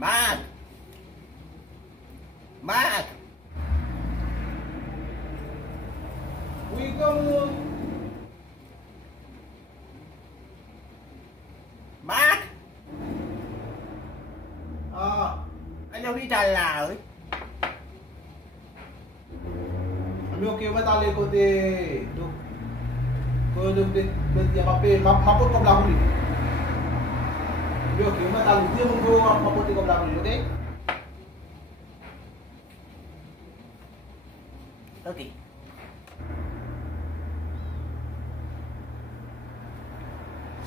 Mat. Mat. Oui, kamu. Mat. Anh đâu đi trả lời. Kami okay ba tali ko te. Ko dum dit ya kape mapot ko blang ni. Kami okay ba tali dia munggo mapot ko blang ni, okay? Okay.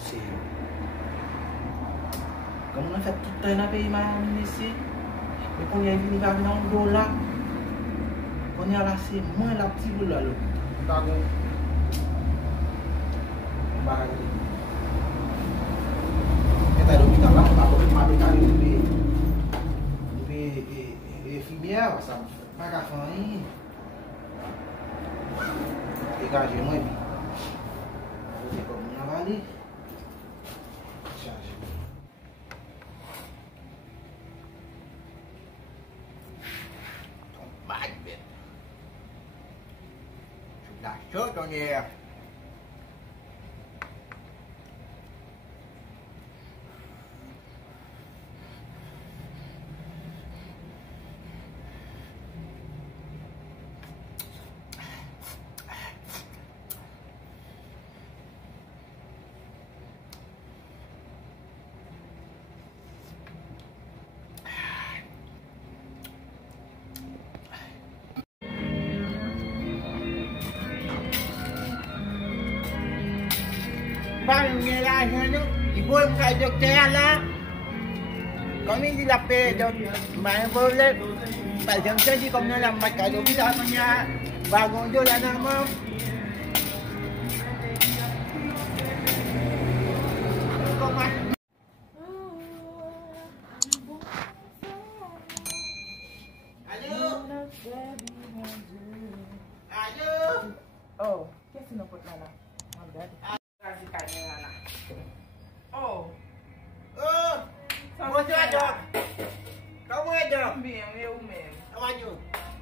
Sim. Kamu nak satu tay na pay man ni si. May kung yung binigay ng $1. Kung niya rasi, mga lapsi bula lo. Tago. Bakal ni. Kita dulu kita lah, apa pun kan lebih filial sama. Pagar fine. Dégagez moi bien. Vous êtes comme on a valé. Chargez. Bạn biết. Chụp lại trước cho nghe. Bang nghe lại thôi chứ, chỉ vui một cái được che lá, có những gì lập về được mà vui lên, tại thường chơi chỉ còn nên làm mặt cái đồ bây giờ mà nhà và còn vô là nào không? Con mắt. Alo. Alo. Oh, qu'est-ce que nous put là? Kasih kanya lah. Oh. Mau aja. Kamu aja. Bem, eu mesmo. Kamu aja.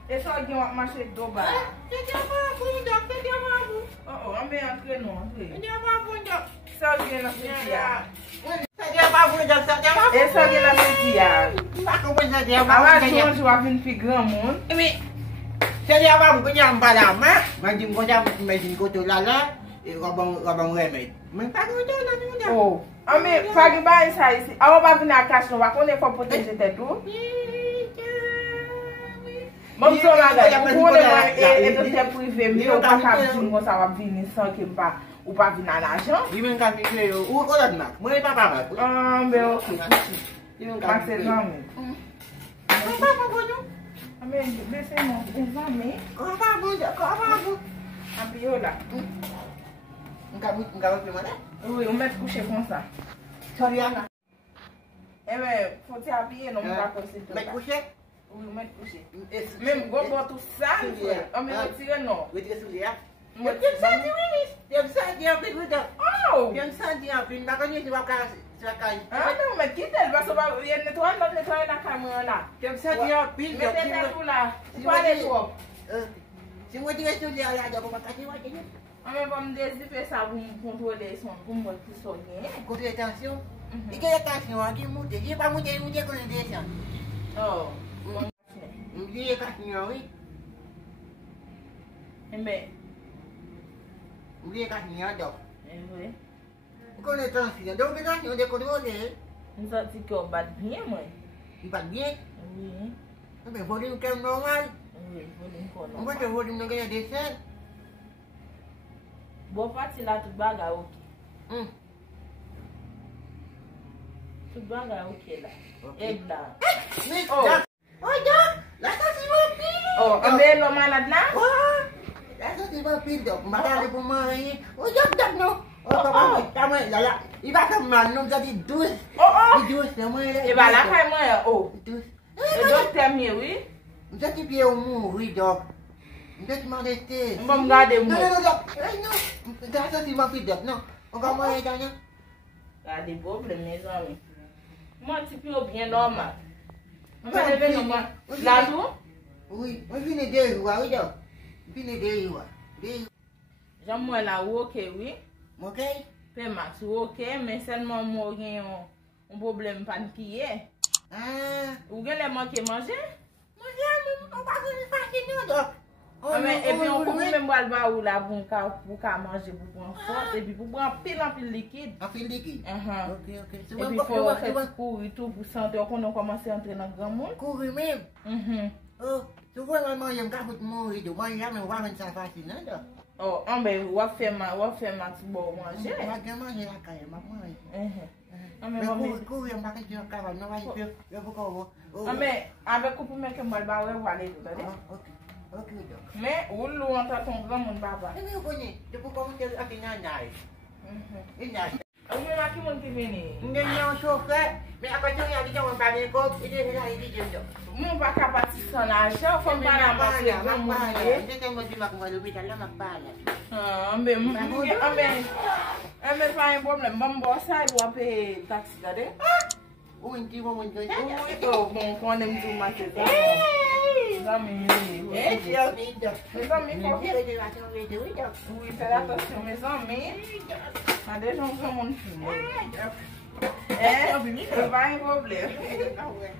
Eu só aqui uma machete dobra. Jadi apa pun jok, jadi apa pun. Oh, ambil yang kena no. Jadi apa pun jok. Só aqui na setia. Jadi apa pun jok, jadi apa pun. Eu só aqui na setia. Aku pun jadi apa Agora pun. tu onde vai vir pigão, mon? Ini. Jadi apa pun kau nyampa lama. Macam kau jam, macam kau tu lala. Abang remedi. Mas tá com tudo, Oh, ambil pagi baik saya. Awak vai vir na caixa, não vai quando for proteger tu? Mam so la ga, ko le ma e to te privé, mi o pa ka bin mo sa wa vini sans que pa ou pa vin à l'argent. Di men ka fi yo, o ko la na. Mo pa pa ma. Mais ok. Di men Pas ka. c'est jamais. Pa pa ko yo. Mais c'est mon examen. Ko pa ko yo, ko pa ko. Ambil là. Enggak gimana? Oui, on met coucher comme ça. Sorry Ana. Eh ben, faut t'habiller, non pas comme c'est tout. Met coucher? Oui, on met coucher. Même go pour tout ça, on met retirer non. Retirer sous ya. Moi, Dia senti wis. Dia senti apa itu? Oh! Dia senti apa? Makanya silakan. Ah non, mais quitte elle va se voir, il nettoie la caméra là. Dia senti apa? Mettez ta tout là. Tu vas aller trop. Si moi dia tu dia ada apa kasih wajahnya. On va me dézipper ça pour me contrôler son, pour me soigner. Côté attention. Il y a attention aqui muda. Dia pas muda com dia. Oh. Dia kasih oui. Mais. Dia kasih ada. Oui. Con attention. Donc dia kasih dia contrôler. Nous a dit qu'on bat bien, moi. Il va bien. Oui. Mais volume comme normal. Oui, volume qu'on On va te volume dans le dessin. Bon parti là, tout bagarre ok. Tout bagarre ok là. Et là. Oh. Oh, ya. La kasih mobil. Oh, ambil lo malade là? Wah. La kasih mobil dok. Makanya pemain. Oh, jangan no. Oh, kamu lala. Iba kan manum jadi dus. Oh. Dus namanya. Et bah là, quand moi, oh. Dus. Et donc, t'es mieux, oui? Jadi dia mourir dok. Dia cuma dete. On va me garder moi. Non, dok. Non. Dah kasih mobil dok. Non. On va manger tanya. Gardez problème, mes amis. Moi, tu peux bien normal. Là tout? Oui, on vient de voir, oui, donc. Vient de voir. J'aime là, ok, oui. Ok? Pe Max, ok, mais seulement moi, j'ai un problème pas de pied. Ah. Ou bien les manquer manger? On va faire ça, donc. Et puis on coupe même boire le baou là pour manger, pour prendre force, et puis pour prendre pile liquide. En pile liquide? Ok. Et puis il faut faire courir tout pour sentir qu'on a commencé à entrer dans le grand monde. Courir même? Oh, tu vois, maman, il y a un gars qui mourir, tu vois, il y a un gars qui s'en facile, non? Oh, mais on va faire Max pour manger. On va bien manger la caille, maman. Mais courir, on va rester en cavale, non, il faut qu'on va. Mais avec coupe même que moi le baou, on va aller tout, Ok. Mais où l'on entend ton grand monde papa? Mais vous connaissez, tu peux commencer à faire un naïf. Il naïf. Où est-ce que mon qui vient? Il y a un chauffeur, mais après tout, il y a des gens qui ne parlent pas, il y a des gens qui ne mon pas capable de s'en l'argent, il faut pas la passer grand monde. Je t'ai dit que je l'hôpital là, je parle. Mais pas un problème, bon ça il doit payer taxi là. Ou un petit moment de oui, bon, on aime tout marcher ça. Mes amis, oui, faites attention, mes amis. À des gens qui ont pas un problème.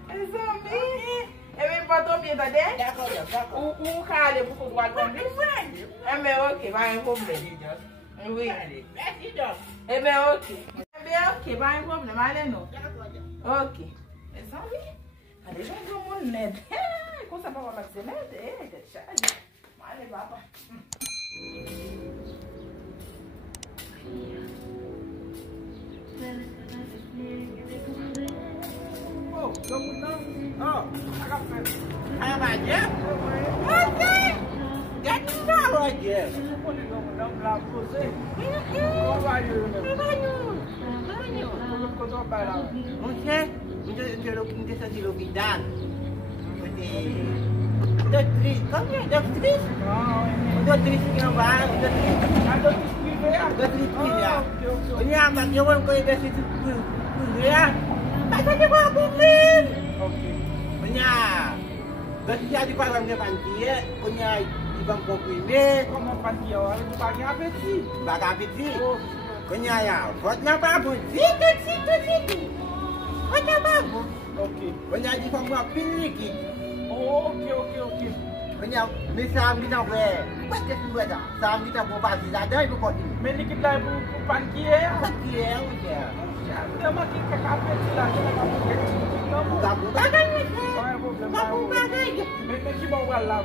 Mes amis. Et bien, pas tomber dedans. Ou caler pour pouvoir tomber. Mais ok, pas un problème. Oui. Eh bien, ok. Eh bien, ok, pas un problème. Allez, non. Ok. Mes amis. Les gens qui ont mon aide. Comment ça va pas passer l'aide? Allez, papa. Oh, kamu tahu? Oh, Apa aja? Oke. Jadi tahu aja. boleh kamu dalam lagu sih. Kau bayu. Kau tahu apa lah? Oke. Untuk saya di Lobidan. Dokter, kamu ya dokter? Dokter yang baru, Ada TV ya? dokter ya. Ini apa jawab kau yang dari situ ya? Tak saja kau bumin. Okey. Banyak. Dokter di palang dia panci ya, punya ibang kopi ini. Kau mau panti awal itu pagi apa sih? Bagaimana sih? Punya ya, buatnya bagus. Situ. Buatnya bagus. Okey. Banyak di palang pilih. Oh, okey. Banyak misal kita boleh buat sesuatu dah. Sam kita boleh pasti ada itu kau ini. Meli kita ibu panti ya. Pasti ya, udah. Dia makin ke kafe sila kita kamu kecil. Kamu bagai ni. Kamu bagai. Meli kita bawa lah.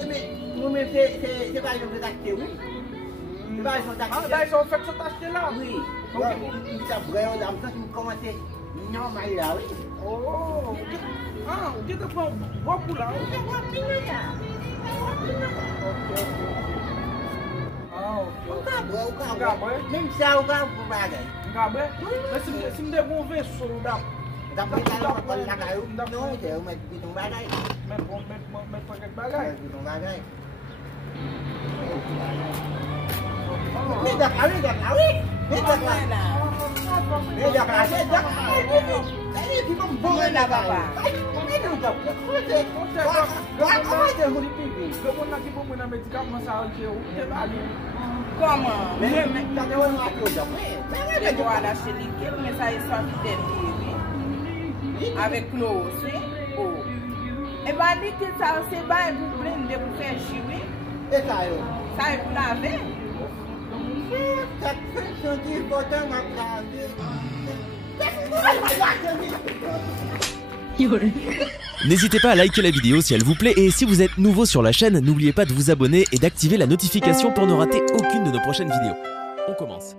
Tapi, mungkin saya bayar untuk taksi. Saya bayar untuk taksi. Dah so fix taksi lah. Oui. Kita bayar dalam tu semua masih normal lah. Oh. Kita pun buat pula. Kita buat pilih ya. Okey. Enggak boleh. Misal kau bagai. Enggak boleh. Mesin dia mau vesel dah. Tapi kalau kau nak kau, no, dia mau bitung bagai. Main pakai bagai. Bitung bagai. Ini dah kawin. Ini dah kawin. Ini dah kawin. Ini kita boleh nak apa? Ini dah. Kau ada huri pipi. Kau nak ibu mana medikam masalah dia. Ali. Comment? Mais tak ada orang aku dah. Je dois lâcher liquide, mais ça est sorti derrière. Avec l'eau aussi. Oh. Et bien, liquide, ça c'est bien pour blender, pour faire chier. Et ça yo. Ça est pour laver. Ça fait sentir pourtant ma classe. N'hésitez pas à liker la vidéo si elle vous plaît et si vous êtes nouveau sur la chaîne, n'oubliez pas de vous abonner et d'activer la notification pour ne rater aucune de nos prochaines vidéos. On commence.